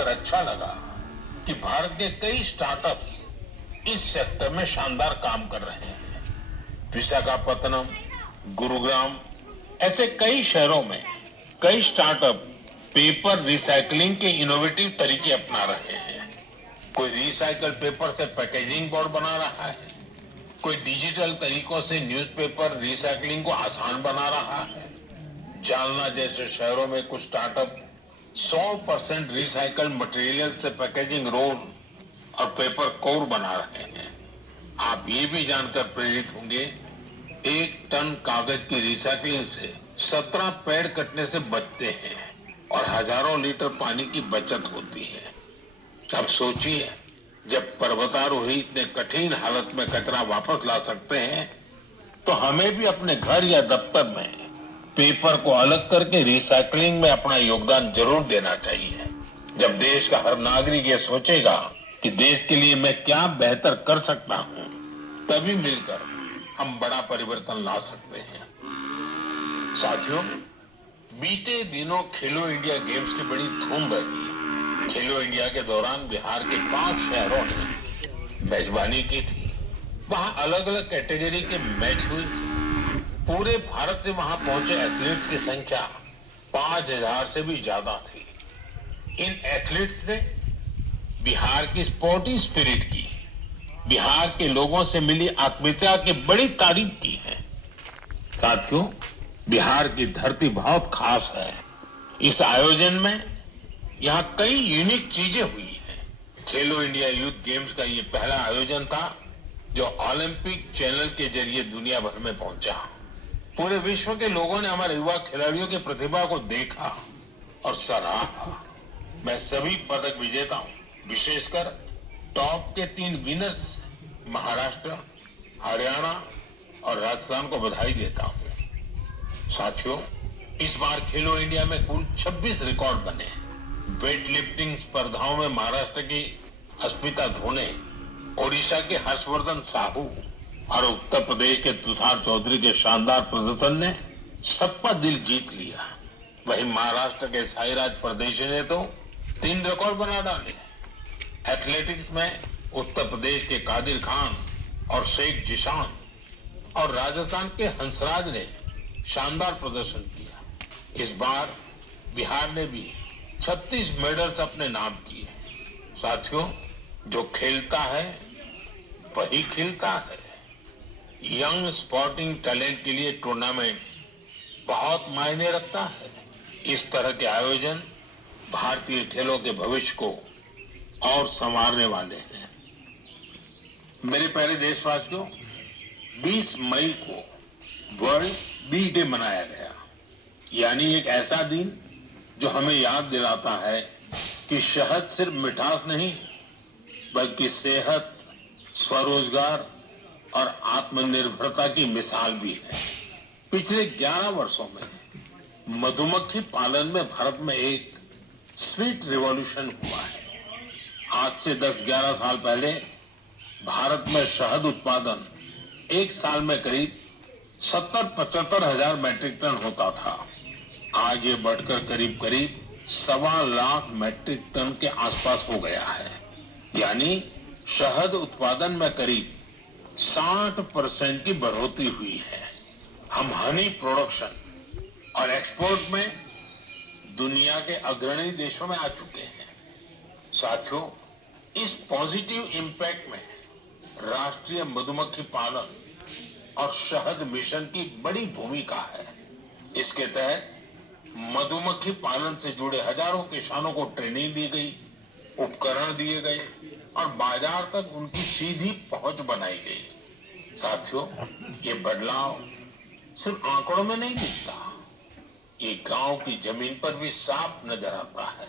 जानकर अच्छा लगा कि भारत के कई स्टार्टअप्स इस सेक्टर में शानदार काम कर रहे हैं। विशाखापत्तनम, गुरुग्राम ऐसे कई शहरों में कई स्टार्टअप पेपर रिसाइकलिंग के इनोवेटिव तरीके अपना रहे हैं। कोई रिसाइकल पेपर से पैकेजिंग बोर्ड बना रहा है, कोई डिजिटल तरीकों से न्यूज़पेपर रिसाइकलिंग को आसान बना रहा है। जालना जैसे शहरों में कुछ स्टार्टअप 100% रिसाइकल मटेरियल से पैकेजिंग रोल और पेपर कोर बना रहे हैं। आप ये भी जानकर प्रेरित होंगे, 1 टन कागज की रिसाइकलिंग से 17 पेड़ कटने से बचते हैं और हजारों लीटर पानी की बचत होती है। अब सोचिए, जब पर्वतारोही इतने कठिन हालत में कचरा वापस ला सकते हैं, तो हमें भी अपने घर या दफ्तर में पेपर को अलग करके रिसाइकलिंग में अपना योगदान जरूर देना चाहिए। जब देश का हर नागरिक ये सोचेगा कि देश के लिए मैं क्या बेहतर कर सकता हूं, तभी मिलकर हम बड़ा परिवर्तन ला सकते हैं। साथियों, बीते दिनों खेलो इंडिया गेम्स की बड़ी धूम रही। खेलो इंडिया के दौरान बिहार के 5 शहरों ने मेजबानी की थी। वहां अलग अलग कैटेगरी के मैच हुए थे। पूरे भारत से वहां पहुंचे एथलीट्स की संख्या 5,000 से भी ज्यादा थी। इन एथलीट्स ने बिहार की स्पोर्टिंग स्पिरिट की, बिहार के लोगों से मिली आत्मीयता की बड़ी तारीफ की है। साथियों, बिहार की धरती बहुत खास है। इस आयोजन में यहाँ कई यूनिक चीजें हुई हैं। खेलो इंडिया यूथ गेम्स का ये पहला आयोजन था जो ओलंपिक चैनल के जरिए दुनिया भर में पहुंचा। पूरे विश्व के लोगों ने हमारे युवा खिलाड़ियों की प्रतिभा को देखा और सराहा। मैं सभी पदक विजेताओं, विशेषकर टॉप के 3 विनर्स महाराष्ट्र, हरियाणा और राजस्थान को बधाई देता हूं। साथियों, इस बार खेलो इंडिया में कुल 26 रिकॉर्ड बने। वेट लिफ्टिंग स्पर्धाओं में महाराष्ट्र की अस्मिता धोने, ओडिशा के हर्षवर्धन साहू और उत्तर प्रदेश के तुषार चौधरी के शानदार प्रदर्शन ने सबका दिल जीत लिया। वहीं महाराष्ट्र के साईराज परदेशी ने तो 3 रिकॉर्ड बना डाले। एथलेटिक्स में उत्तर प्रदेश के कादिर खान और शेख जिशान और राजस्थान के हंसराज ने शानदार प्रदर्शन किया। इस बार बिहार ने भी 36 मेडल्स अपने नाम किए। साथियों, जो खेलता है वही खिलता है। यंग स्पोर्टिंग टैलेंट के लिए टूर्नामेंट बहुत मायने रखता है। इस तरह के आयोजन भारतीय खेलों के भविष्य को और संवारने वाले हैं। मेरे प्यारे देशवासियों, 20 मई को वर्ल्ड बी डे मनाया गया, यानी एक ऐसा दिन जो हमें याद दिलाता है कि शहद सिर्फ मिठास नहीं, बल्कि सेहत, स्वरोजगार और आत्मनिर्भरता की मिसाल भी है। पिछले 11 वर्षों में मधुमक्खी पालन में भारत में एक स्वीट रिवॉल्यूशन हुआ है। आज से 10-11 साल पहले भारत में शहद उत्पादन एक साल में करीब 70-75 हजार मैट्रिक टन होता था। आज ये बढ़कर करीब 1.25 लाख मैट्रिक टन के आसपास हो गया है। यानी शहद उत्पादन में करीब 60% की बढ़ोतरी हुई है। हम हनी प्रोडक्शन और एक्सपोर्ट में दुनिया के अग्रणी देशों में आ चुके हैं। साथियों, इस पॉजिटिव इंपैक्ट में राष्ट्रीय मधुमक्खी पालन और शहद मिशन की बड़ी भूमिका है। इसके तहत मधुमक्खी पालन से जुड़े हजारों किसानों को ट्रेनिंग दी गई, उपकरण दिए गए और बाजार तक उनकी सीधी पहुंच बनाई गई। साथियों, ये बदलाव सिर्फ आंकड़ों में नहीं दिखता, ये गांव की जमीन पर भी साफ नजर आता है।